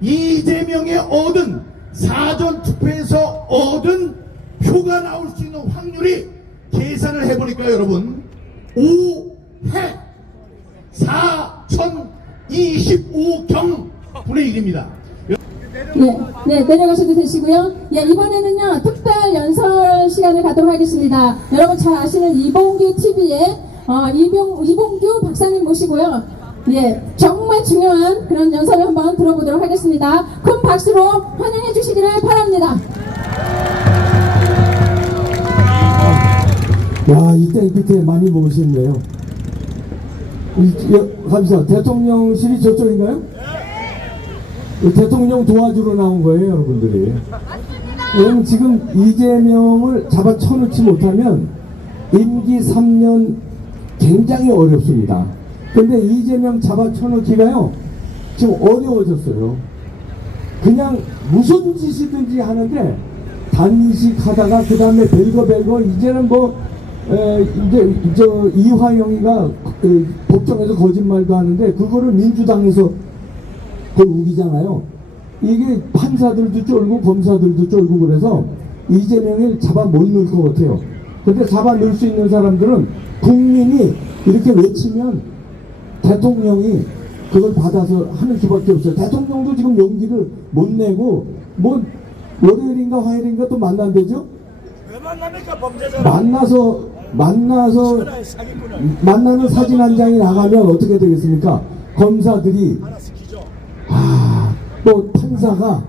이재명이 얻은 사전투표에서 얻은 표가 나올 수 있는 확률이 계산을 해보니까 여러분 5해 4025경 분의 1입니다. 네, 내려가셔도 되시고요. 예, 이번에는요, 특별 연설 시간을 갖도록 하겠습니다. 여러분 잘 아시는 이봉규 TV의 이봉규 박사님 모시고요. 예, 정말 중요한 그런 연설을 한번 들어보도록 하겠습니다. 큰 박수로 환영해 주시기를 바랍니다. 와, 이때 끝에 많이 모으셨네요. 감사. 대통령실이 저쪽인가요? 대통령 도와주러 나온 거예요, 여러분들이. 왜냐면 지금 이재명을 잡아 쳐놓지 못하면 임기 3년 굉장히 어렵습니다. 근데 이재명 잡아 쳐놓기가요, 지금 어려워졌어요. 그냥 무슨 짓이든지 하는데 단식하다가 그 다음에 별거 이제는 이제 이화영이가 법정에서 거짓말도 하는데 그거를 민주당에서 그걸 우기잖아요. 이게 판사들도 쫄고 검사들도 쫄고 그래서 이재명을 잡아 못 넣을 것 같아요. 근데 잡아 넣을 수 있는 사람들은 국민이 이렇게 외치면 대통령이 그걸 받아서 하는 수밖에 없어요. 대통령도 지금 용기를 못 내고 월요일인가 화요일인가 또 만난대죠? 왜 만납니까 범죄자? 만나는 사진 한 장이 나가면 어떻게 되겠습니까? 검사들이 또 판사가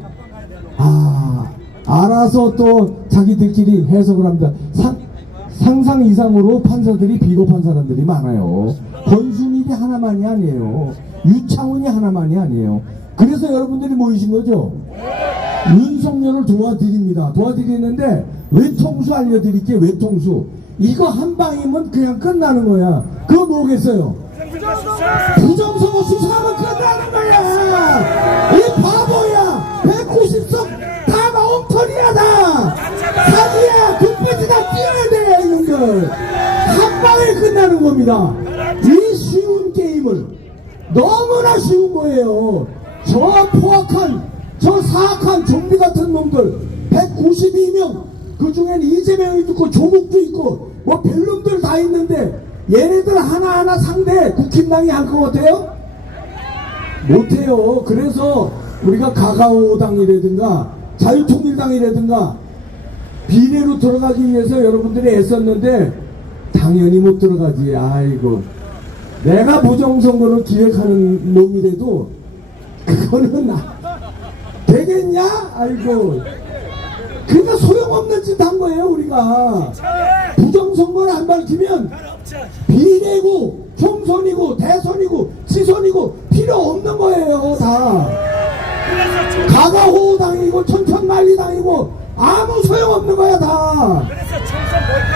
알아서 또 자기들끼리 해석을 합니다. 상상 이상으로 판사들이 비겁한 사람들이 많아요. 권순일이 하나만이 아니에요. 유창훈이 하나만이 아니에요. 그래서 여러분들이 모이신 거죠? 윤석열을 도와드리는데 외통수 알려드릴게요. 외통수. 이거 한 방이면 그냥 끝나는 거야. 그거 뭐겠어요? 부정선거 수사하면 끝나는 거야. 이 바보야. 190석 다 엉터리야 다. 사기야. 금빛이 다 뛰어야 돼 이놈들. 한 방에 끝나는 겁니다. 이 쉬운 게임을 너무나 쉬운 거예요. 저 포악한 저 사악한 좀비 같은 놈들 192명 그 중엔 이재명이 있고 조국도 있고 별놈들 다 있는데 얘네들 하나하나 상대 국힘당이 할 것 같아요? 못해요. 그래서 우리가 가가오당이라든가 자유통일당이라든가 비례로 들어가기 위해서 여러분들이 애썼는데 당연히 못 들어가지. 아이고, 내가 부정선거를 기획하는 놈이라도 그거는 되겠냐? 아이고, 그러니까 소용없는 짓 한 거예요. 우리가 부정선거를 안 밝히면 비례고 총선이고 대선이고 지선이고 필요 없는 거예요. 다 가가호당이고 천천만리당이고 아무 소용없는 거야. 다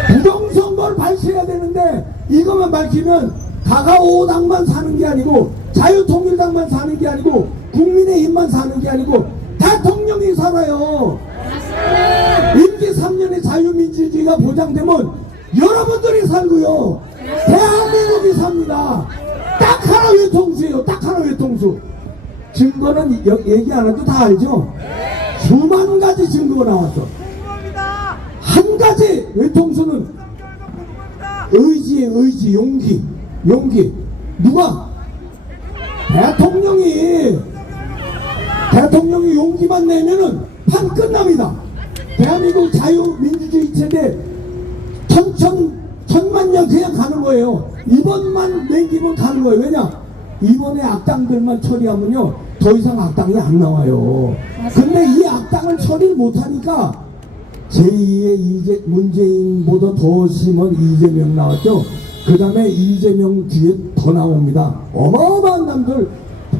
부정선거를 밝혀야 되는데 이것만 밝히면 가가호당만 사는 게 아니고 자유통일당만 사는 게 아니고 국민의힘만 사는 게 아니고 대통령이 살아요. 임기 3년의 자유민주주의가 보장되면 여러분들이 살고요. 대한민국이 삽니다. 딱 하나 외통수예요. 딱 하나 외통수. 증거는 얘기 안 해도 다 알죠? 수만 가지 증거가 나왔어. 한 가지 외통수는 의지의 의지, 용기. 누가? 대통령이 용기만 내면은 판 끝납니다. 대한민국 자유민주주의 체제 천만 년 그냥 가는 거예요. 이번만 남기면 가는 거예요. 왜냐? 이번에 악당들만 처리하면요 더 이상 악당이 안 나와요. 근데 이 악당을 처리를 못하니까 제2의 문재인보다 더 심한 이재명 나왔죠. 그 다음에 이재명 뒤에 더 나옵니다. 어마어마한 남들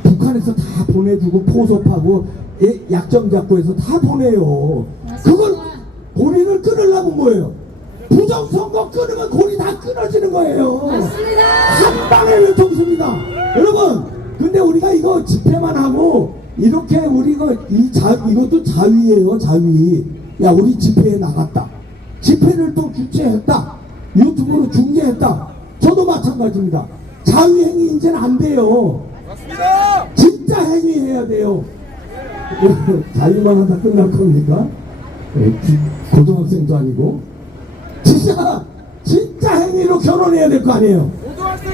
북한에서 다 보내주고 포섭하고 약점 잡고 해서 다 보내요. 그걸 고리를 끊으려면 뭐예요? 부정선거 끊으면 고리 다 끊어지는 거예요. 맞습니다. 한 방에 외통수입니다. 여러분, 근데 우리가 이거 집회만 하고 이렇게 우리가 이것도 자위예요. 자위. 야, 우리 집회에 나갔다. 집회를 또 주최했다. 유튜브로 중계했다. 저도 마찬가지입니다. 자위행위 이제는 안 돼요. 맞습니다. 진짜 행위해야 돼요. 자유만 하다 끝날 겁니까? 고등학생도 아니고. 진짜 행위로 결혼해야 될 거 아니에요?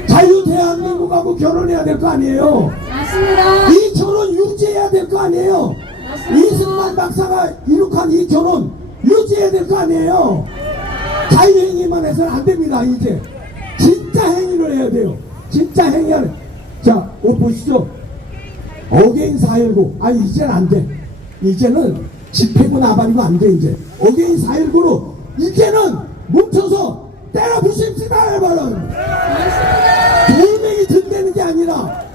자유 대한민국하고 결혼해야 될 거 아니에요? 맞습니다. 이 결혼 유지해야 될 거 아니에요? 이승만 박사가 이룩한 이 결혼 유지해야 될 거 아니에요? 자유행위만 해서는 안 됩니다. 이제 진짜 행위를 해야 돼요. 진짜 행위를. 자, 옷 보시죠. 어게인 4.19. 아니 이제는 안 돼. 이제는 집회고 나발이고 안 돼. 이제 어게인 4.19로 이제는 뭉쳐서 때려 부십시다. 여러분.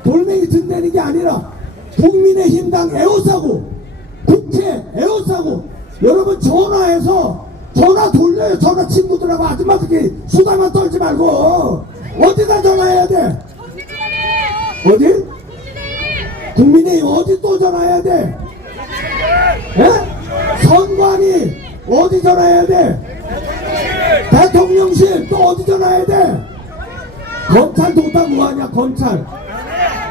돌멩이 든다는 게 아니라 국민의힘당 에워싸고 국회 에워싸고 여러분 전화 돌려요. 전화 친구들하고 아줌마들끼리 수다만 떨지 말고 어디다 전화해야 돼? 어디? 국민의힘 어디 또 전화해야 돼? 예? 선관위 어디 전화해야 돼? 대통령실 또 어디 전화해야 돼? 검찰 도다 뭐하냐 검찰.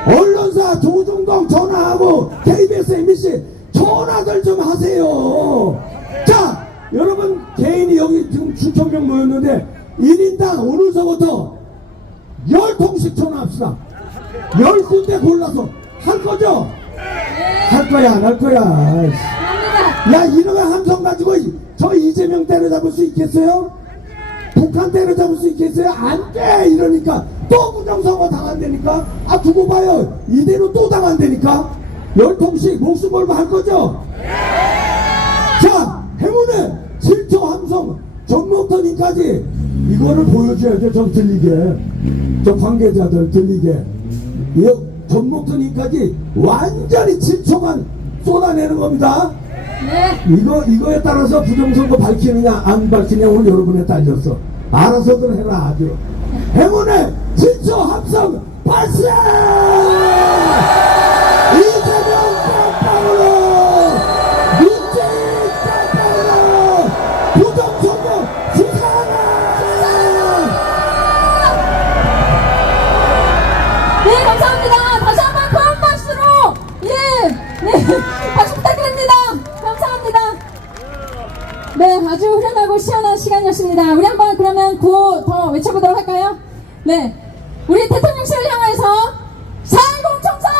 언론사 조중동 전화하고 KBS MBC 전화들 좀 하세요. 자 여러분 개인이 여기 지금 수천 명 모였는데 1인당 오늘서부터 10통씩 전화합시다. 10군데 골라서 할 거죠? 할 거야 안 할 거야? 야 이놈의 함성 가지고 저 이재명 때려잡을 수 있겠어요? 북한 때려잡을 수 있겠어요? 안 돼! 이러니까 또 부정선거 당한다니까? 아 두고 봐요. 이대로 또 당한다니까? 10통씩 목숨 걸고 할 거죠? 자 행운의 실초 함성 전목터님까지 이거를 보여줘야죠. 좀 들리게 저 관계자들 들리게 이 전목터님까지 완전히 7초만 쏟아내는 겁니다. 네. 이거에 따라서 부정선거 밝히느냐 안 밝히느냐 오늘 여러분에 딸렸어. 알아서들 해라. 아주 행운의 7초 합성 발사. 이재명 깜빵으로 문재인 깜빵으로 부정선거 수사하라. 네, 감사합니다. 다시 한번 큰 박수로, 예, 네, 박수 부탁드립니다. 감사합니다. 네, 아주 후련하고 시원한 시간이었습니다. 우리 한번 그러면 구호 더 외쳐보도록 할까요? 네, 우리 대통령실을 향해서 4.10 총선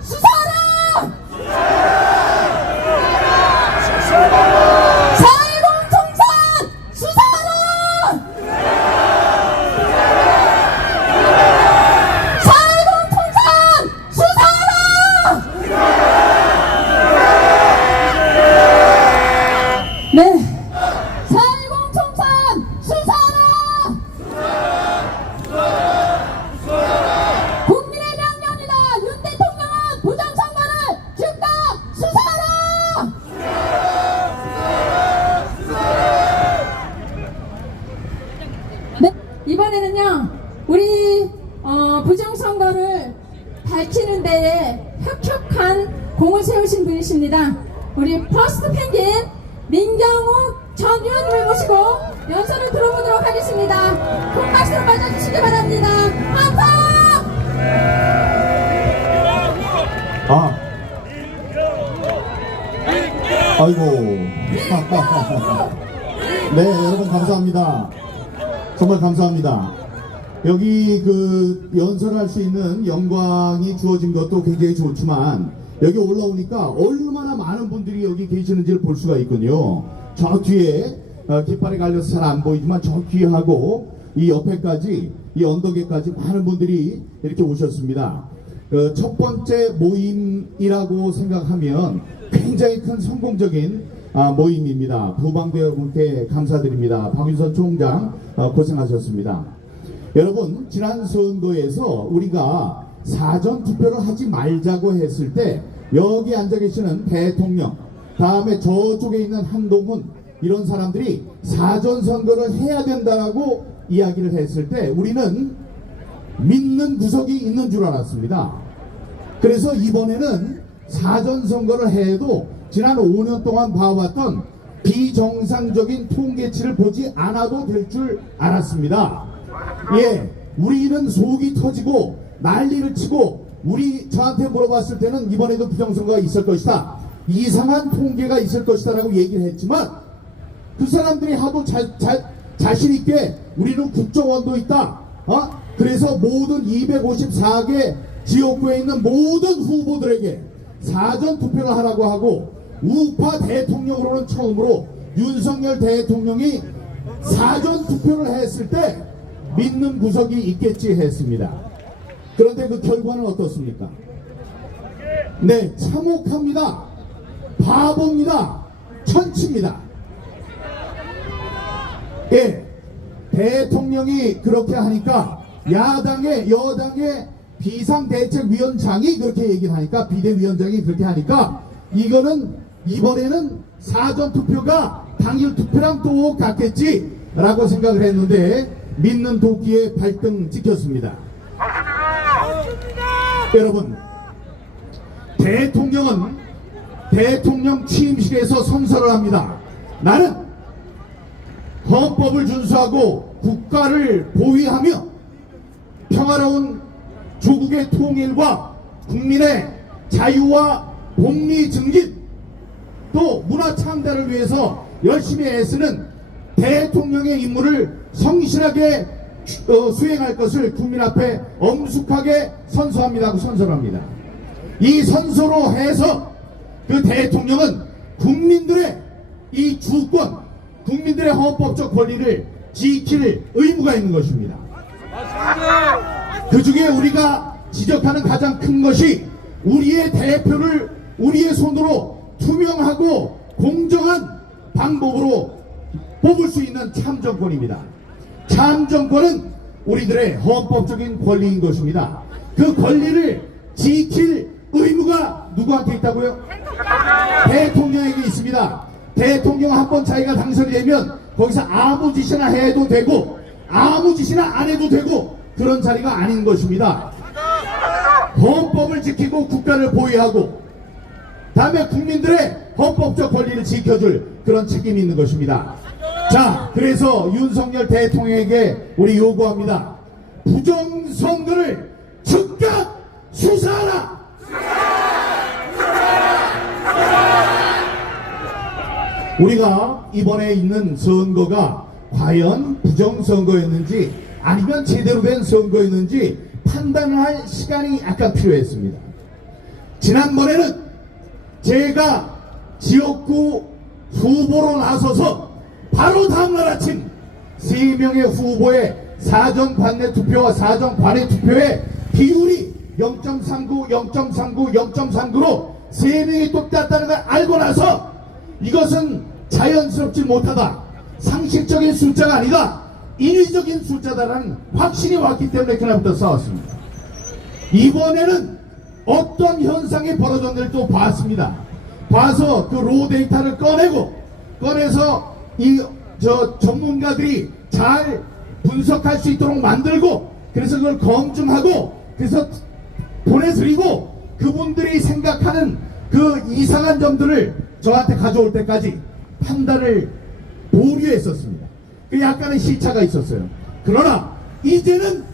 수사하라! 4.10 총선 수사하라! 4.10 총선 수사하라! 네, 4.10 총선 수사하라! 국민의 명령이다. 윤 대통령은 부정선거를 즉각 수사하라! 네, 이번에는요 우리 부정선거를 밝히는 데에 혁혁한 공을 세우신 분이십니다. 우리 퍼스트 펭귄 민경욱 전 의원님을 모시고 연설을 들어보도록 하겠습니다. 큰 박수로 맞아주시기 바랍니다. 함성! 아이고. 네, 여러분 감사합니다. 정말 감사합니다. 여기 그 연설할 수 있는 영광이 주어진 것도 굉장히 좋지만 여기 올라오니까 얼마나 많은 분들이 여기 계시는지를 볼 수가 있군요. 저 뒤에 깃발이 갈려서 잘 안 보이지만 저 뒤하고 이 옆에까지 이 언덕에까지 많은 분들이 이렇게 오셨습니다. 첫 번째 모임이라고 생각하면 굉장히 큰 성공적인 모임입니다. 부방대 여러분께 감사드립니다. 박윤선 총장 고생하셨습니다. 여러분 지난 선거에서 우리가 사전투표를 하지 말자고 했을 때 여기 앉아 계시는 대통령 다음에 저쪽에 있는 한동훈 이런 사람들이 사전선거를 해야 된다고 이야기를 했을 때 우리는 믿는 구석이 있는 줄 알았습니다. 그래서 이번에는 사전선거를 해도 지난 5년 동안 봐왔던 비정상적인 통계치를 보지 않아도 될 줄 알았습니다. 예, 우리는 속이 터지고 난리를 치고 저한테 물어봤을 때는 이번에도 부정선거가 있을 것이다. 이상한 통계가 있을 것이다라고 얘기를 했지만 그 사람들이 하도 자신 있게 우리는 국정원도 있다. 그래서 모든 254개 지역구에 있는 모든 후보들에게 사전 투표를 하라고 하고 우파 대통령으로는 처음으로 윤석열 대통령이 사전 투표를 했을 때 믿는 구석이 있겠지 했습니다. 그런데 그 결과는 어떻습니까? 네, 참혹합니다. 바보입니다. 천치입니다. 예, 대통령이 그렇게 하니까 여당의 비상대책위원장이 그렇게 얘기를 하니까, 비대위원장이 그렇게 하니까 이번에는 사전투표가 당일 투표랑 또 같겠지 라고 생각을 했는데 믿는 도끼의 발등 찍혔습니다. 여러분, 대통령은 대통령 취임식에서 선서를 합니다. 나는 헌법을 준수하고 국가를 보위하며 평화로운 조국의 통일과 국민의 자유와 복리 증진 또 문화 창달을 위해서 열심히 애쓰는 대통령의 임무를 성실하게 수행할 것을 국민 앞에 엄숙하게 선서합니다 하고 선서를 합니다. 이 선서로 해서 그 대통령은 국민들의 이 주권, 국민들의 헌법적 권리를 지킬 의무가 있는 것입니다. 그 중에 우리가 지적하는 가장 큰 것이 우리의 대표를 우리의 손으로 투명하고 공정한 방법으로 뽑을 수 있는 참정권입니다. 참정권은 우리들의 헌법적인 권리인 것입니다. 그 권리를 지킬 의무가 누구한테 있다고요? 대통령에게 있습니다. 대통령 한 번 자기가 당선이 되면 거기서 아무 짓이나 해도 되고 아무 짓이나 안 해도 되고 그런 자리가 아닌 것입니다. 헌법을 지키고 국가를 보위하고 다음에 국민들의 헌법적 권리를 지켜줄 그런 책임이 있는 것입니다. 자, 그래서 윤석열 대통령에게 우리 요구합니다. 부정선거를 즉각 수사하라! 우리가 이번에 있는 선거가 과연 부정선거였는지 아니면 제대로 된 선거였는지 판단할 시간이 약간 필요했습니다. 지난번에는 제가 지역구 후보로 나서서 바로 다음날 아침 3명의 후보의 사전 관내 투표와 사전 관외 투표의 비율이 0.39, 0.39, 0.39로 3명이 똑같다는 걸 알고 나서 이것은 자연스럽지 못하다, 상식적인 숫자가 아니다, 인위적인 숫자다라는 확신이 왔기 때문에 그날부터 싸웠습니다. 이번에는 어떤 현상이 벌어졌는지 또 봤습니다. 봐서 그 로 데이터를 꺼내서 전문가들이 잘 분석할 수 있도록 만들고 그래서 그걸 검증하고 그래서 보내드리고 그분들이 생각하는 그 이상한 점들을 저한테 가져올 때까지 판단을 보류했었습니다. 그 약간의 시차가 있었어요. 그러나 이제는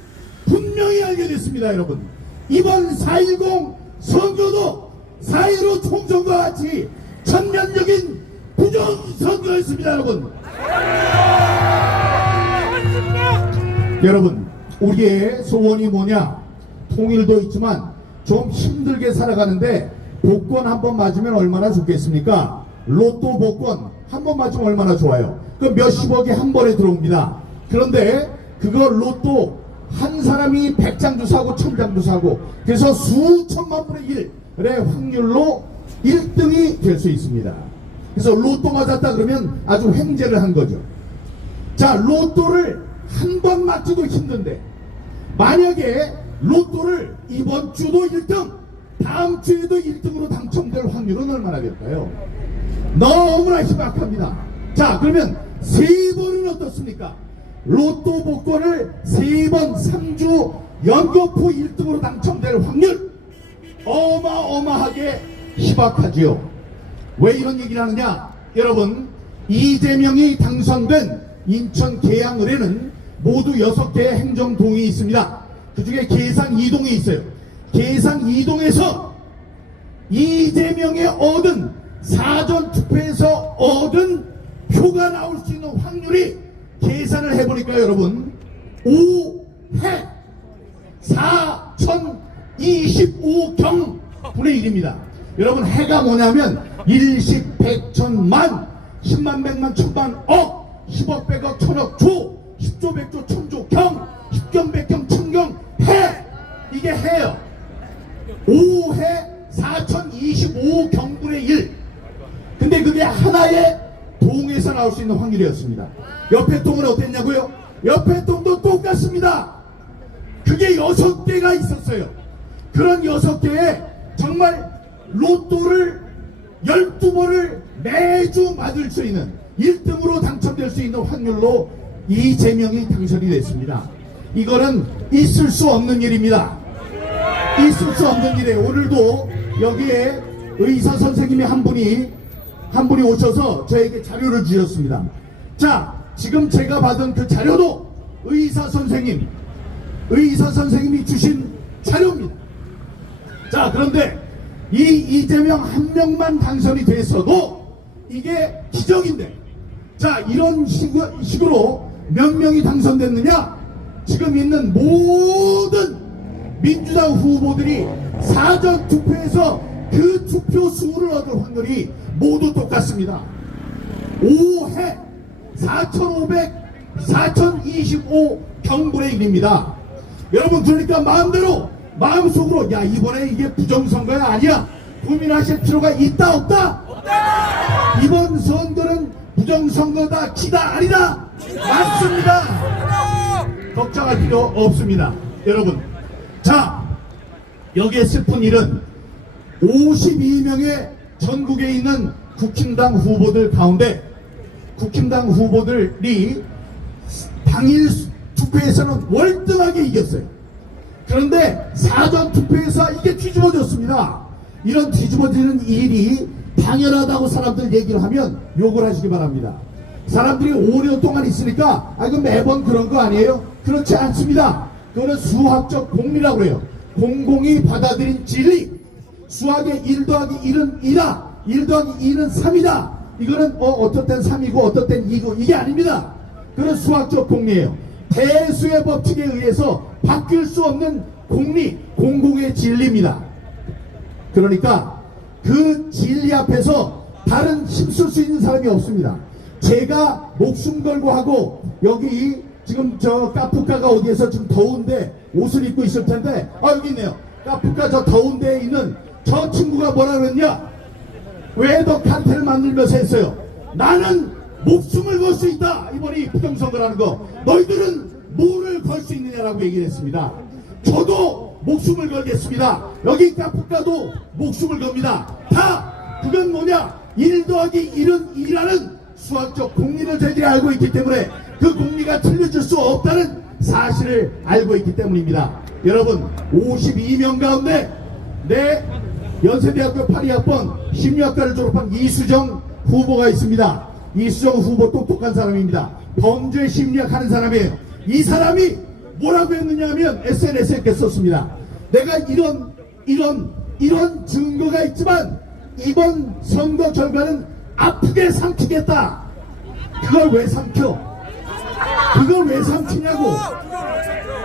분명히 알게 됐습니다. 여러분, 이번 4.10 선거도 4.15 총선과 같이 전면적인 부정선거였습니다. 여러분, 우리의 소원이 뭐냐? 통일도 있지만 좀 힘들게 살아가는데 복권 한 번 맞으면 얼마나 좋겠습니까? 로또 복권 한 번 맞으면 얼마나 좋아요? 그 몇십억이 한 번에 들어옵니다. 그런데 그거 로또 한 사람이 100장도 사고 1000장도 사고 그래서 수천만 분의 1의 확률로 1등이 될 수 있습니다. 그래서 로또 맞았다 그러면 아주 횡재를 한 거죠. 자, 로또를 한 번 맞지도 힘든데 만약에 로또를 이번 주도 1등 다음 주에도 1등으로 당첨될 확률은 얼마나 될까요? 너무나 희박합니다. 자, 그러면 3번은 어떻습니까? 로또 복권을 3번 3주 연거푸 1등으로 당첨될 확률 어마어마하게 희박하지요. 왜 이런 얘기를 하느냐? 여러분, 이재명이 당선된 인천 계양을에는 모두 6개의 행정동이 있습니다. 그 중에 계상 2동이 있어요. 계상 2동에서 이재명이 얻은 사전투표에서 얻은 표가 나올 수 있는 확률이 계산을 해보니까 여러분 5해 4025경 분의 1입니다. 여러분 해가 뭐냐면 일십 백천만 10만 백만 천만 억 10억 백억 천억 조 10조 백조 천조 경 10경 백경 천경 해 이게 해요. 5해 4025경분의 1. 근데 그게 하나의 동에서 나올 수 있는 확률이었습니다. 옆에 동은 어땠냐고요? 옆에 동도 똑같습니다. 그게 6개가 있었어요. 그런 6개에 정말 로또를 12번을 매주 맞을 수 있는 1등으로 당첨될 수 있는 확률로 이재명이 당선이 됐습니다. 이거는 있을 수 없는 일입니다. 있을 수 없는 일에 오늘도 여기에 의사 선생님이 한 분이 오셔서 저에게 자료를 주셨습니다. 자, 지금 제가 받은 그 자료도 의사 선생님이 주신 자료입니다. 자, 그런데 이 이재명 한 명만 당선이 됐어도 이게 기적인데, 자, 이런 식으로 몇 명이 당선됐느냐? 지금 있는 모든 민주당 후보들이 사전투표에서 그 투표 수를 얻을 확률이 모두 똑같습니다. 5해 4025 경분의 1입니다. 여러분, 그러니까 마음속으로 야, 이번에 이게 부정선거야 아니야 고민하실 필요가 있다 없다? 이번 선거는 부정선거다 기다 아니다? 맞습니다. 걱정할 필요 없습니다. 여러분, 자, 여기에 슬픈 일은 52명의 전국에 있는 국힘당 후보들 가운데 국힘당 후보들이 당일 투표에서는 월등하게 이겼어요. 그런데 사전 투표에서 이게 뒤집어졌습니다. 이런 뒤집어지는 일이 당연하다고 사람들 얘기를 하면 욕을 하시기 바랍니다. 사람들이 5년 동안 있으니까 이거 매번 그런 거 아니에요? 그렇지 않습니다. 그거는 수학적 공리라고 해요. 공공이 받아들인 진리. 수학의 1 더하기 1은 2다. 1 더하기 2는 3이다. 이거는 어떨 땐 3이고 어떨 땐 2고 이게 아닙니다. 그런 수학적 공리예요. 대수의 법칙에 의해서 바뀔 수 없는 공리, 공공의 진리입니다. 그러니까 그 진리 앞에서 다른 힘쓸 수 있는 사람이 없습니다. 제가 목숨 걸고 하고 여기 지금 저 카프카가 어디에서 지금 더운데 옷을 입고 있을 텐데 여기 있네요. 카프카 저 더운 데에 있는 저 친구가 뭐라 그랬냐? 왜 더 카르텔을 만들면서 했어요? 나는 목숨을 걸 수 있다. 이번에 부정선거라는 거. 너희들은 뭐를 걸 수 있느냐라고 얘기를 했습니다. 저도 목숨을 걸겠습니다. 여기 카프카도 목숨을 겁니다. 다 그건 뭐냐? 1 더하기 1은 2라는 수학적 공리를 저희들이 알고 있기 때문에 그 공리가 틀려질 수 없다는 사실을 알고 있기 때문입니다. 여러분, 52명 가운데 내 연세대학교 82학번 심리학과를 졸업한 이수정 후보가 있습니다. 이수정 후보 똑똑한 사람입니다. 범죄 심리학 하는 사람이에요. 이 사람이 뭐라고 했느냐 하면 SNS에 이렇게 썼습니다. 내가 이런 증거가 있지만 이번 선거 결과는 아프게 삼키겠다. 그걸 왜 삼켜? 그걸 왜 삼키냐고.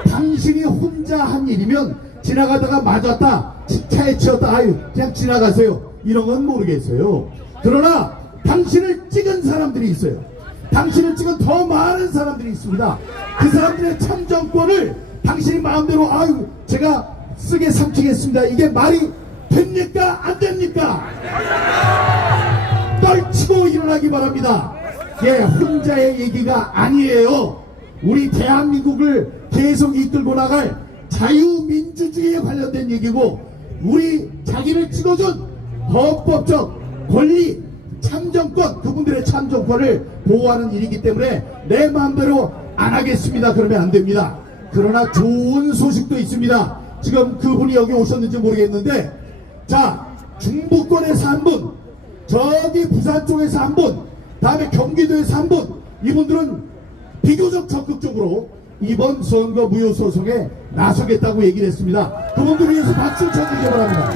당신이 혼자 한 일이면 지나가다가 맞았다, 차에 치였다, 그냥 지나가세요. 이런 건 모르겠어요. 그러나 당신을 찍은 사람들이 있어요. 당신을 찍은 더 많은 사람들이 있습니다. 그 사람들의 참정권을 당신이 마음대로 제가 쓰게 삼키겠습니다. 이게 말이 됩니까? 안 됩니까? 떨치고 일어나기 바랍니다. 예, 혼자의 얘기가 아니에요. 우리 대한민국을 계속 이끌고 나갈 자유민주주의에 관련된 얘기고, 우리 자기를 찍어준 헌법적 권리, 참정권, 그분들의 참정권을 보호하는 일이기 때문에 내 마음대로 안 하겠습니다. 그러면 안 됩니다. 그러나 좋은 소식도 있습니다. 지금 그분이 여기 오셨는지 모르겠는데, 자, 중부권에서 한 분, 저기 부산 쪽에서 한 분, 다음에 경기도에서 한 분, 이분들은 비교적 적극적으로 이번 선거 무효소송에 나서겠다고 얘기를 했습니다. 그분들 위해서 박수 쳐주시기 바랍니다.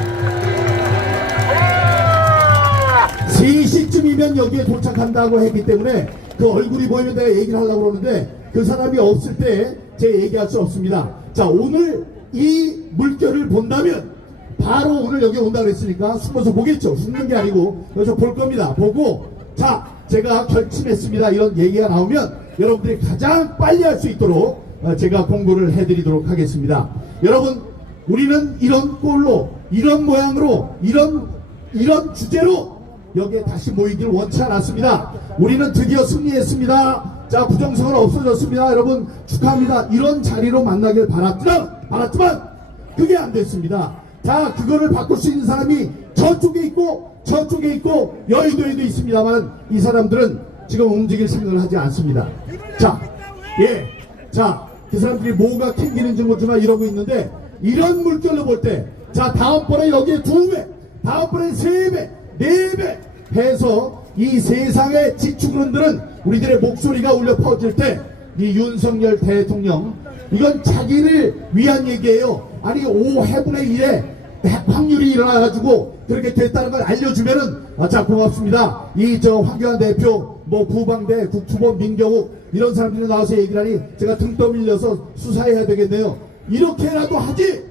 보이면 여기에 도착한다고 했기 때문에 그 얼굴이 보이면 내가 얘기를 하려고 그러는데 그 사람이 없을 때 제가 얘기할 수 없습니다. 자, 오늘 이 물결을 본다면 바로 오늘 여기 온다 그랬으니까 숨어서 보겠죠. 숨는 게 아니고 여기서 볼 겁니다. 보고 자, 제가 결심했습니다. 이런 얘기가 나오면 여러분들이 가장 빨리 할 수 있도록 제가 공부를 해드리도록 하겠습니다. 여러분, 우리는 이런 꼴로, 이런 모양으로, 이런 주제로 여기에 다시 모이길 원치 않았습니다. 우리는 드디어 승리했습니다. 자, 부정선거 없어졌습니다. 여러분 축하합니다. 이런 자리로 만나길 바랐지만 그게 안 됐습니다. 자, 그거를 바꿀 수 있는 사람이 저쪽에 있고 여의도에도 있습니다만 이 사람들은 지금 움직일 생각을 하지 않습니다. 자, 자, 그 사람들이 뭐가 캥기는지 모르지만 이러고 있는데 이런 물결로 볼 때 자, 다음번에 여기에 2배, 다음번에 3배, 4배 해서 이 세상의 지축론들은 우리들의 목소리가 울려 퍼질 때 이 윤석열 대통령 이건 자기를 위한 얘기예요. 아니 5해분의 1의 확률이 일어나가지고 그렇게 됐다는 걸 알려주면은 자, 고맙습니다. 이 황교안 대표 뭐 부방대 국투본 민경욱 이런 사람들이 나와서 얘기를 하니 제가 등 떠밀려서 수사해야 되겠네요. 이렇게라도 하지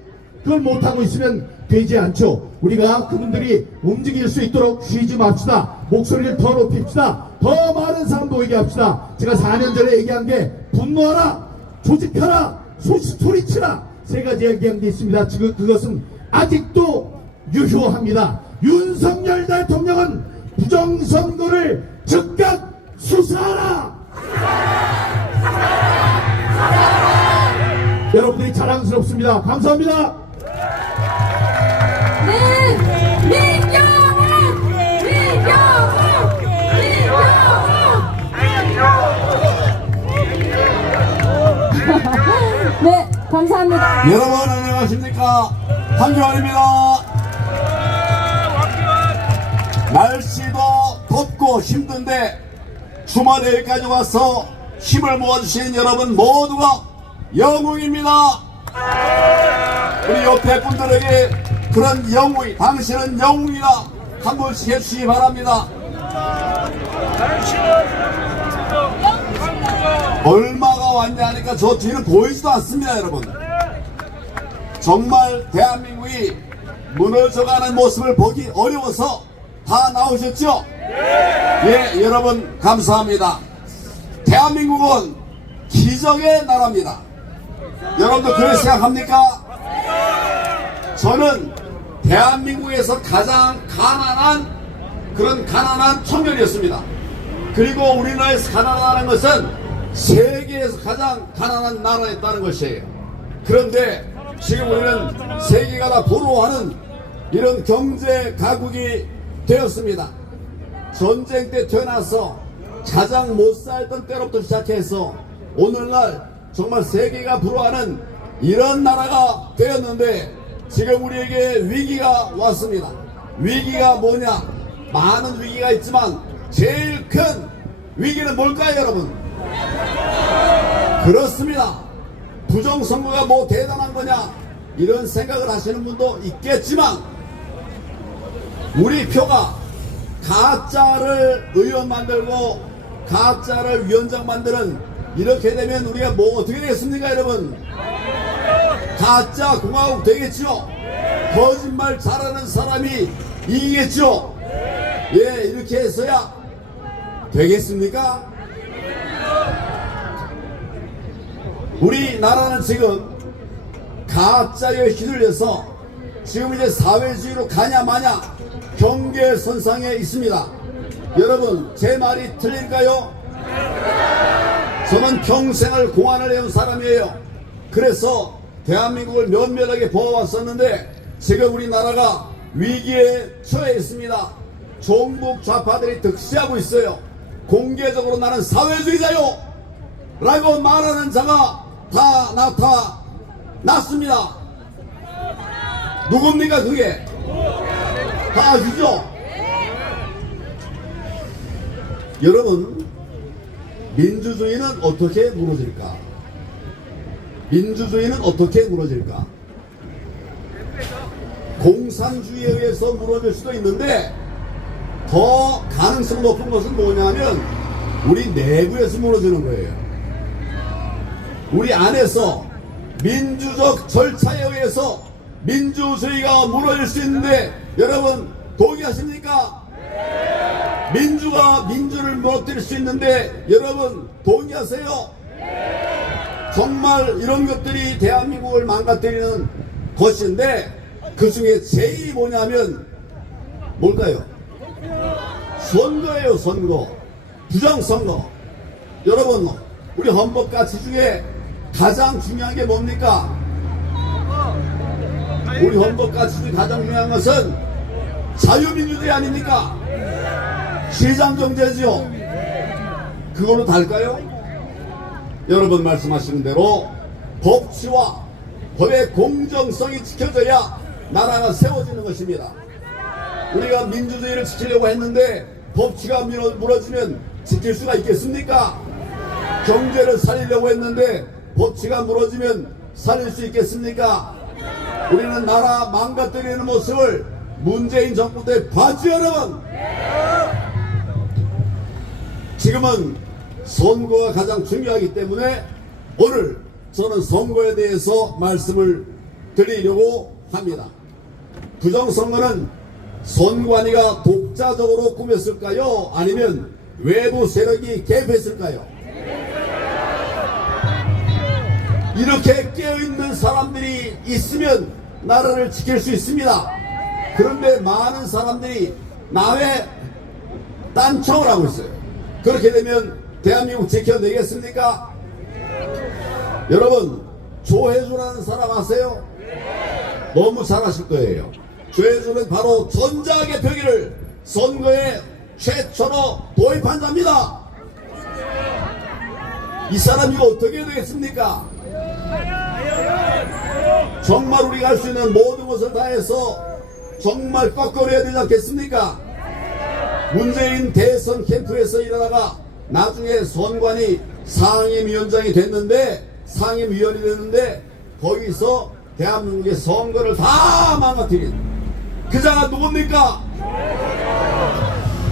그걸 못하고 있으면 되지 않죠. 우리가 그분들이 움직일 수 있도록 쉬지 맙시다. 목소리를 더 높입시다. 더 많은 사람 모이게 합시다. 제가 4년 전에 얘기한 게 분노하라, 조직하라, 소리치라 세 가지 얘기한 게 있습니다. 지금 그것은 아직도 유효합니다. 윤석열 대통령은 부정선거를 즉각 수사하라! 여러분들이 자랑스럽습니다. 감사합니다. 네, 네, 감사합니다. 여러분 안녕하십니까, 황교안입니다. 날씨도 덥고 힘든데 주말에 여기까지 와서 힘을 모아주신 여러분 모두가 영웅입니다. 우리 옆에 분들에게 그런 영웅이, 당신은 영웅이다 한 번씩 해주시기 바랍니다. 얼마가 왔냐 하니까 저 뒤는 보이지도 않습니다. 여러분, 정말 대한민국이 무너져가는 모습을 보기 어려워서 다 나오셨죠? 예, 여러분 감사합니다. 대한민국은 기적의 나라입니다. 여러분도 그렇게 생각합니까? 저는 대한민국에서 가장 가난한 청년이었습니다. 그리고 우리나라에서 가난하다는 것은 세계에서 가장 가난한 나라였다는 것이에요. 그런데 지금 우리는 세계가 다 부러워하는 이런 경제 가국이 되었습니다. 전쟁 때 태어나서 가장 못 살던 때로부터 시작해서 오늘날 정말 세계가 부러워하는 이런 나라가 되었는데 지금 우리에게 위기가 왔습니다. 위기가 뭐냐? 많은 위기가 있지만 제일 큰 위기는 뭘까요, 여러분? 그렇습니다. 부정선거가 뭐 대단한 거냐? 이런 생각을 하시는 분도 있겠지만 우리 표가 가짜를 의원 만들고 가짜를 위원장 만드는, 이렇게 되면 우리가 뭐 어떻게 되겠습니까, 여러분? 가짜 공화국 되겠죠? 거짓말 잘하는 사람이 이기겠죠? 예, 이렇게 해서야 되겠습니까? 우리나라는 지금 가짜에 휘둘려서 지금 이제 사회주의로 가냐 마냐 경계선상에 있습니다. 여러분, 제 말이 틀릴까요? 저는 평생을 공안을 해온 사람이에요. 그래서 대한민국을 면밀하게 보아왔었는데 지금 우리나라가 위기에 처해 있습니다. 종북 좌파들이 득세하고 있어요. 공개적으로 나는 사회주의자요 라고 말하는 자가 다 나타났습니다. 누굽니까 그게? 다 아시죠? 여러분, 민주주의는 어떻게 무너질까? 민주주의는 어떻게 무너질까? 공산주의에 의해서 무너질 수도 있는데 더 가능성 가능성 높은 것은 뭐냐면 우리 내부에서 무너지는 거예요. 우리 안에서 민주적 절차에 의해서 민주주의가 무너질 수 있는데 여러분 동의하십니까? 민주가 민주를 무너뜨릴 수 있는데 여러분 동의하세요? 정말 이런 것들이 대한민국을 망가뜨리는 것인데 그 중에 제일 뭐냐면 뭘까요? 선거예요. 선거. 부정선거. 여러분 우리 헌법 가치 중에 가장 중요한 게 뭡니까? 우리 헌법 가치 중에 가장 중요한 것은 자유민주주의 아닙니까? 시장경제지요. 그걸로 달까요? 여러분 말씀하시는 대로 법치와 법의 공정성이 지켜져야 나라가 세워지는 것입니다. 우리가 민주주의를 지키려고 했는데 법치가 무너지면 지킬 수가 있겠습니까? 경제를 살리려고 했는데 법치가 무너지면 살릴 수 있겠습니까? 우리는 나라 망가뜨리는 모습을 문재인 정부 때 봤죠, 여러분? 지금은 선거가 가장 중요하기 때문에 오늘 저는 선거에 대해서 말씀을 드리려고 합니다. 부정선거는 선관위가 독자적으로 꾸몄을까요? 아니면 외부 세력이 개입했을까요? 이렇게 깨어있는 사람들이 있으면 나라를 지킬 수 있습니다. 그런데 많은 사람들이 남의 딴청을 하고 있어요. 그렇게 되면 대한민국 지켜내겠습니까? 여러분 조혜주라는 사람 아세요? 너무 잘 아실 거예요. 조혜주는 바로 전자개표기를 선거에 최초로 도입한 자입니다. 이 사람이 어떻게 되겠습니까? 정말 우리가 할 수 있는 모든 것을 다해서 정말 꺾어내야 되지 않겠습니까? 문재인 대선 캠프에서 일하다가 나중에 선관위 상임위원장이 됐는데 상임위원이 됐는데 거기서 대한민국의 선거를 다 망가뜨린 그 자가 누굽니까?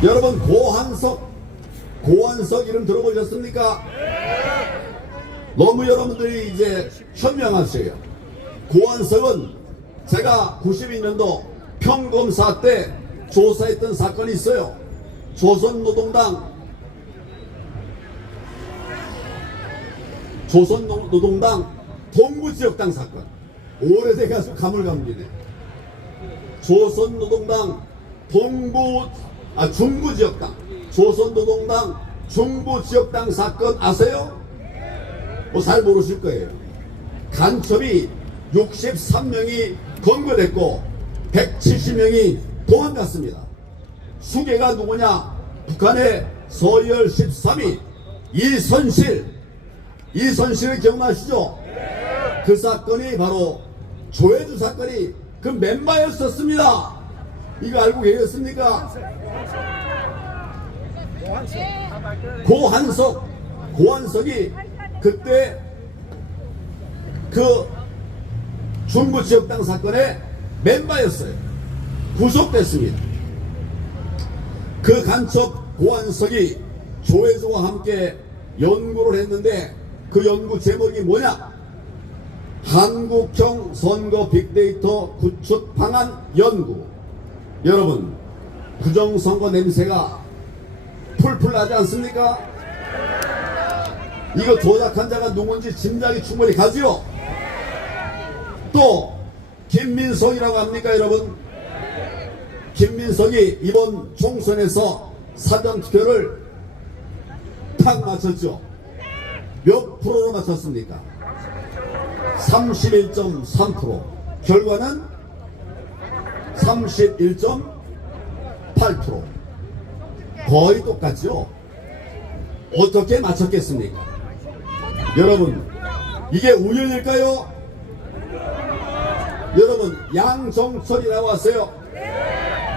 여러분 고한석 이름 들어보셨습니까? 너무 여러분들이 이제 현명하세요. 고한석은 제가 92년도 평검사 때 조사했던 사건이 있어요. 조선노동당 동부지역당 사건. 오래돼가지고 가물가물이네. 조선노동당 중부지역당, 조선노동당 중부지역당 사건 아세요? 뭐 잘 모르실 거예요. 간첩이 63명이 검거됐고 170명이 도망갔습니다. 수괴가 누구냐? 북한의 서열 13위 이선실을 기억나시죠? 그 사건이 바로 조혜주 사건이 그 멤버였었습니다. 이거 알고 계셨습니까? 고한석이 그때 그 중부지역당 사건의 멤버였어요. 구속됐습니다. 그 간첩 고한석이 조혜주와 함께 연구를 했는데 그 연구 제목이 뭐냐? 한국형 선거 빅데이터 구축 방안 연구. 여러분 부정선거 냄새가 풀풀 나지 않습니까? 이거 조작한 자가 누군지 짐작이 충분히 가지요. 또 김민석이라고 합니까 여러분? 김민석이 이번 총선에서 사전투표를 탁 맞췄죠. 몇 프로로 맞췄습니까? 31.3%. 결과는 31.8%. 거의 똑같죠. 어떻게 맞췄겠습니까? 여러분 이게 우연일까요? 여러분 양정철이라고 하세요.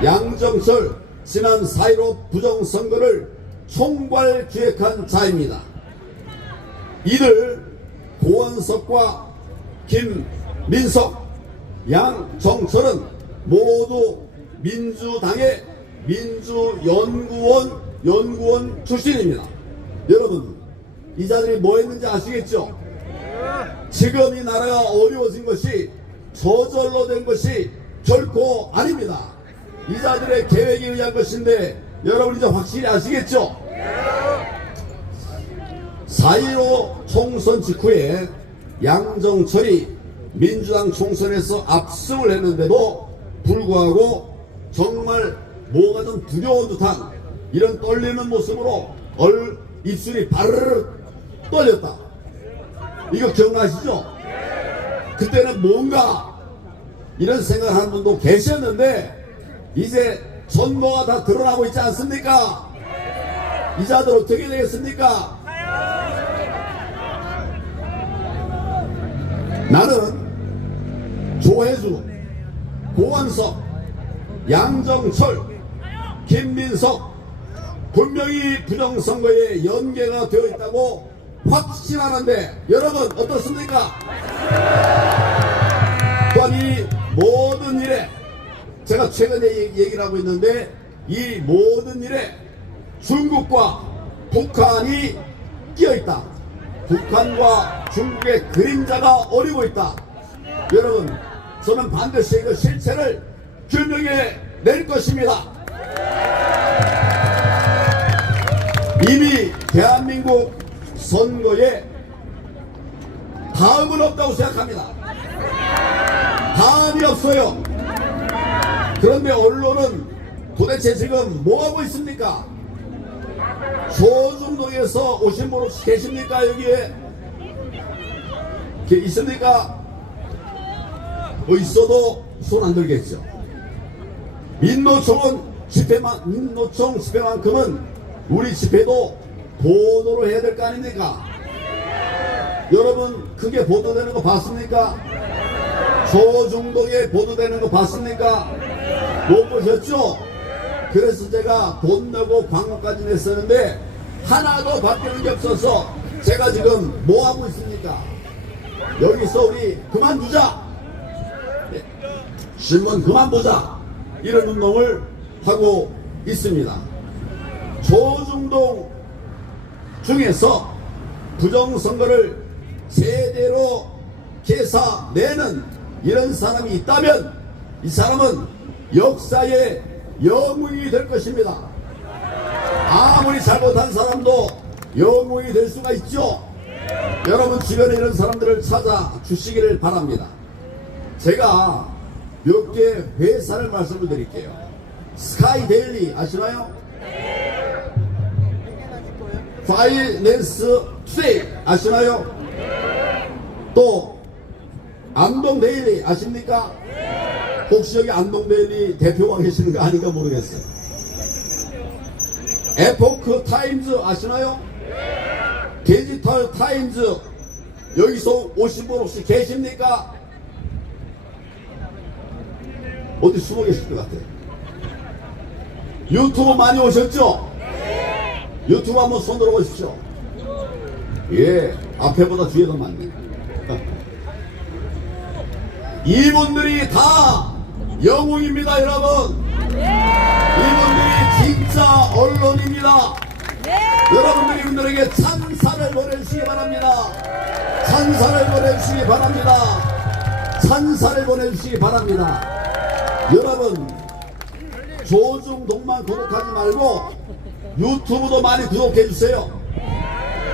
양정철 지난 4.15 부정선거를 총괄 기획한 자입니다. 이들 고한석과 김민석, 양정철은 모두 민주당의 연구원 출신입니다. 여러분, 이 자들이 뭐 했는지 아시겠죠? 지금 이 나라가 어려워진 것이 저절로 된 것이 결코 아닙니다. 이 자들의 계획에 의한 것인데 여러분 이제 확실히 아시겠죠? 4.15 총선 직후에 양정철이 민주당 총선에서 압승을 했는데도 불구하고 정말 뭐가 좀 두려운 듯한 이런 떨리는 모습으로 입술이 바르르 떨렸다. 이거 기억나시죠? 그때는 뭔가 이런 생각하는 분도 계셨는데 이제 전모가 다 드러나고 있지 않습니까? 이 자들 어떻게 되겠습니까? 나는 조혜주, 고원석, 양정철, 김민석 분명히 부정선거에 연계가 되어 있다고 확신하는데 여러분 어떻습니까? 또한 이 모든 일에 제가 최근에 얘기를 하고 있는데 이 모든 일에 중국과 북한이 끼어있다. 북한과 중국의 그림자가 어리고 있다. 여러분 저는 반드시 그 실체를 규명해 낼 것입니다. 이미 대한민국 선거에 다음은 없다고 생각합니다. 다음이 없어요. 그런데 언론은 도대체 지금 뭐하고 있습니까? 조중동에서 오신 분 혹시 계십니까? 여기에 있습니까? 뭐 있어도 손 안 들겠죠. 민노총 집회만큼은 우리 집회도 보도를 해야 될 거 아닙니까? 여러분 그게 보도되는 거 봤습니까? 조중동에 보도되는 거 봤습니까? 못 보셨죠? 그래서 제가 돈 내고 광고까지 냈었는데 하나도 바뀌는 게 없어서 제가 지금 뭐 하고 있습니까? 여기서 우리 그만두자, 신문 그만 보자, 이런 운동을 하고 있습니다. 조중동 중에서 부정선거를 제대로 계사내는 이런 사람이 있다면 이 사람은 역사의 영웅이 될 것입니다. 아무리 잘못한 사람도 영웅이 될 수가 있죠. 여러분 주변에 이런 사람들을 찾아 주시기를 바랍니다. 제가 몇 개 회사를 말씀을 드릴게요. 스카이데일리 아시나요? 파이낸스 투데이 아시나요? 또 안동데일리 아십니까? 혹시 여기 안동데일리 대표가 계시는 거 아닌가 모르겠어요. 에포크 타임즈 아시나요? 디지털 타임즈 여기서 오신 분 혹시 계십니까? 어디 숨어 계실 것 같아요. 유튜브 많이 오셨죠? 유튜브 한번 손 들어보십시오. 예, 앞에보다 뒤에 더 많네. 이분들이 다 영웅입니다, 여러분. 이분들이 진짜 언론입니다. 여러분들이 이분들에게 찬사를 보내주시기 바랍니다. 찬사를 보내주시기 바랍니다. 찬사를 보내주시기 바랍니다. 여러분 조중동만 구독하지 말고 유튜브도 많이 구독해주세요.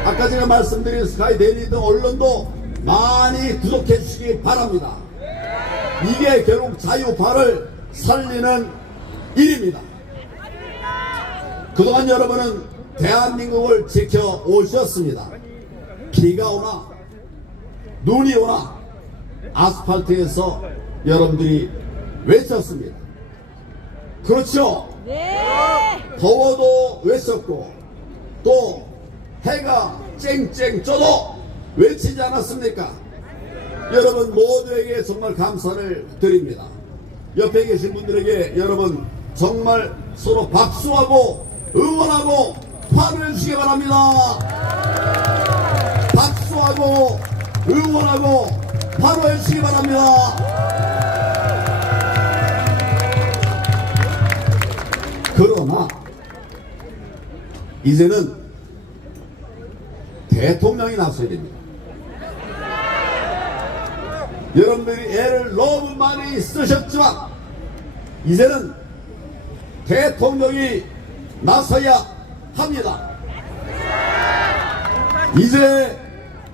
아까 제가 말씀드린 스카이데일리 등 언론도 많이 구독해주시기 바랍니다. 이게 결국 자유파를 살리는 일입니다. 그동안 여러분은 대한민국을 지켜오셨습니다. 비가 오나 눈이 오나 아스팔트에서 여러분들이 외쳤습니다. 그렇죠? 네. 더워도 외쳤고 또 해가 쨍쨍 쪄도 외치지 않았습니까? 여러분 모두에게 정말 감사를 드립니다. 옆에 계신 분들에게 여러분 정말 서로 박수하고 응원하고 환호해 주시기 바랍니다. 박수하고 응원하고 환호해 주시기 바랍니다. 그러나 이제는 대통령이 나서야 됩니다. 여러분들이 애를 너무 많이 쓰셨지만 이제는 대통령이 나서야 합니다. 이제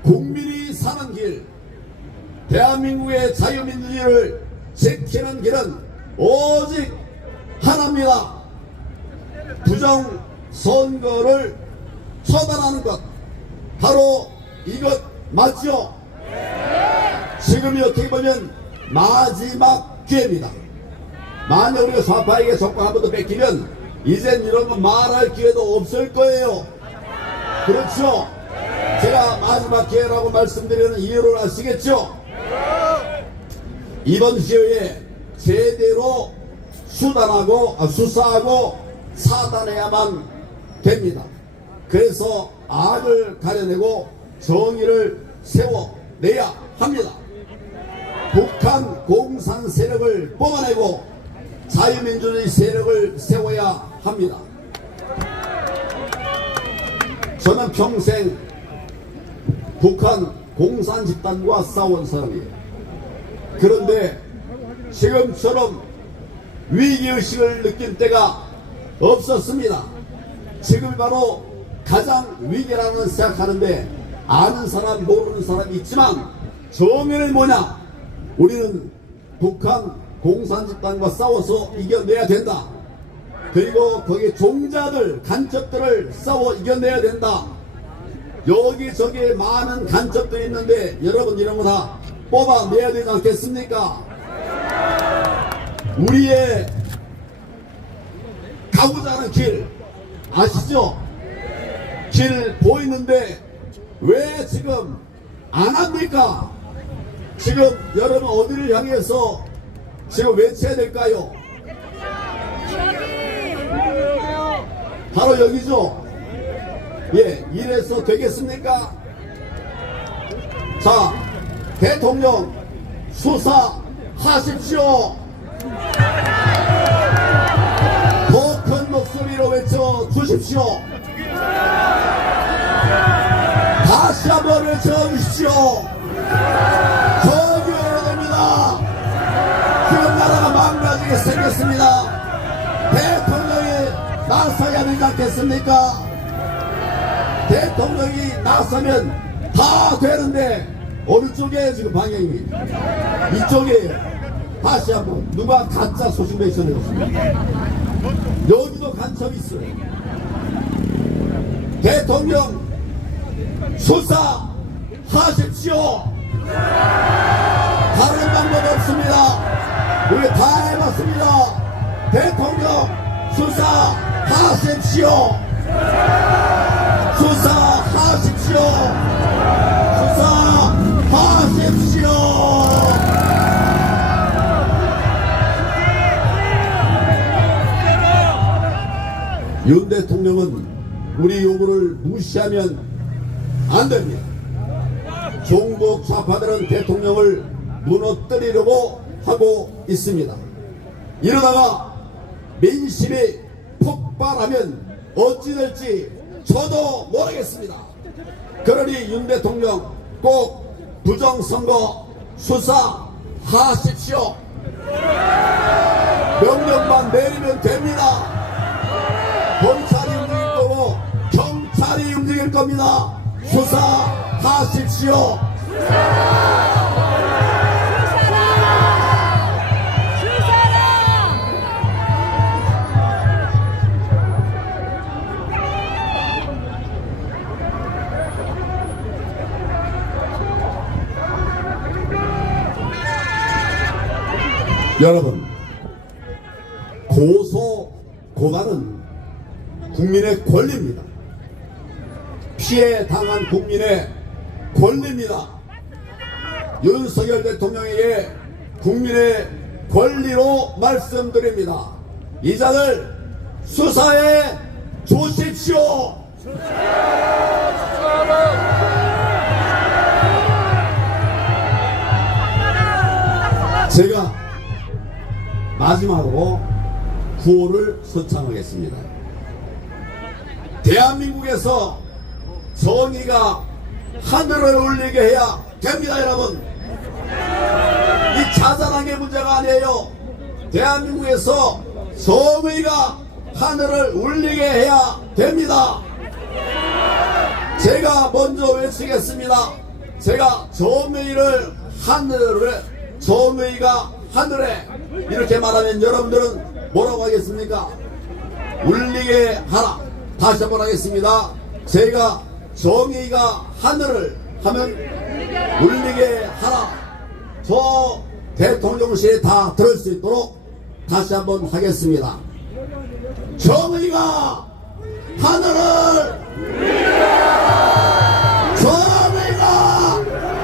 국민이 사는 길, 대한민국의 자유민주주의를 지키는 길은 오직 하나입니다. 부정선거를 처단하는 것, 바로 이것 맞죠? 지금이 어떻게 보면 마지막 기회입니다. 만약 우리가 좌파에게 정권 한 번 더 뺏기면 이젠 이런 거 말할 기회도 없을 거예요. 그렇죠? 제가 마지막 기회라고 말씀드리는 이유를 아시겠죠? 이번 기회에 제대로 수사하고 사단해야만 됩니다. 그래서 악을 가려내고 정의를 세워내야 합니다. 북한 공산 세력을 뽑아내고 자유민주주의 세력을 세워야 합니다. 저는 평생 북한 공산 집단과 싸운 사람이에요. 그런데 지금처럼 위기의식을 느낄 때가 없었습니다. 지금이 바로 가장 위기라는 생각하는데 아는 사람 모르는 사람이 있지만 정의는 뭐냐? 우리는 북한 공산 집단과 싸워서 이겨내야 된다. 그리고 거기 종자들, 간첩들을 싸워 이겨내야 된다. 여기저기 많은 간첩들이 있는데 여러분 이런 거 다 뽑아내야 되지 않겠습니까? 우리의 가고자 하는 길 아시죠? 길 보이는데 왜 지금 안 합니까? 지금 여러분 어디를 향해서 지금 외쳐야 될까요? 바로 여기죠? 예, 이래서 되겠습니까? 자, 대통령 수사하십시오. 더 큰 목소리로 외쳐 주십시오. 다시 한번 외쳐 주십시오. 저기해야 됩니다. 지금 나라가 망가지게 생겼습니다. 대통령이 나서야 되지 않겠습니까? 대통령이 나서면 다 되는데 어느 쪽이에요 지금 방향이? 이쪽이에요. 다시 한번 누가 가짜 소식 내셔내셨습니까? 여기도 간첩이 있어요. 대통령 수사하십시오. 다른 방법 없습니다. 우리 다 해봤습니다. 대통령 수사하십시오. 수사하십시오. 수사하십시오. 윤 대통령은 우리 요구를 무시하면 안 됩니다. 종북 좌파들은 대통령을 무너뜨리려고 하고 있습니다. 이러다가 민심이 폭발하면 어찌 될지 저도 모르겠습니다. 그러니 윤 대통령 꼭 부정선거 수사하십시오. 명령만 내리면 됩니다. 검찰이 움직일 거고 경찰이 움직일 겁니다. 수사하십시오. 여러분, 고소고발은 국민의 권리입니다. 피해 당한 국민의 권리입니다. 윤석열 대통령에게 국민의 권리로 말씀드립니다. 이 자들 수사해 주십시오. 제가 마지막으로 구호를 선창하겠습니다. 대한민국에서 정의가 하늘을 울리게 해야 됩니다, 여러분. 이 자잘한 문제가 아니에요. 대한민국에서 정의가 하늘을 울리게 해야 됩니다. 제가 먼저 외치겠습니다. 제가 정의를 하늘에, 정의가 하늘에 이렇게 말하면 여러분들은 뭐라고 하겠습니까? 울리게 하라. 다시 한번 하겠습니다. 제가 정의가 하늘을 하면 울리게 하라. 저 대통령실에 다 들을 수 있도록 다시 한번 하겠습니다. 정의가 하늘을 정의가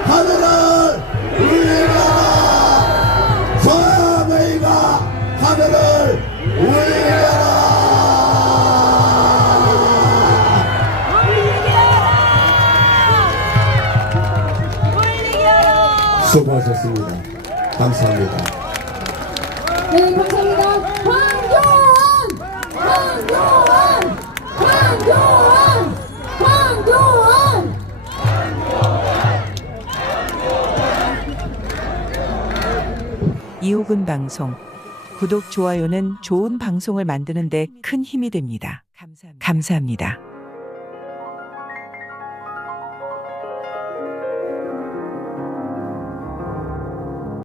하늘을 울리라. 정의가 하늘을 울리라. 수고하셨습니다. 감사합니다. 네, 감사합니다. 황교안! 황교안! 황교안! 황교안! 이호근 방송. 구독, 좋아요는 좋은 방송을 만드는 데 큰 힘이 됩니다. 감사합니다.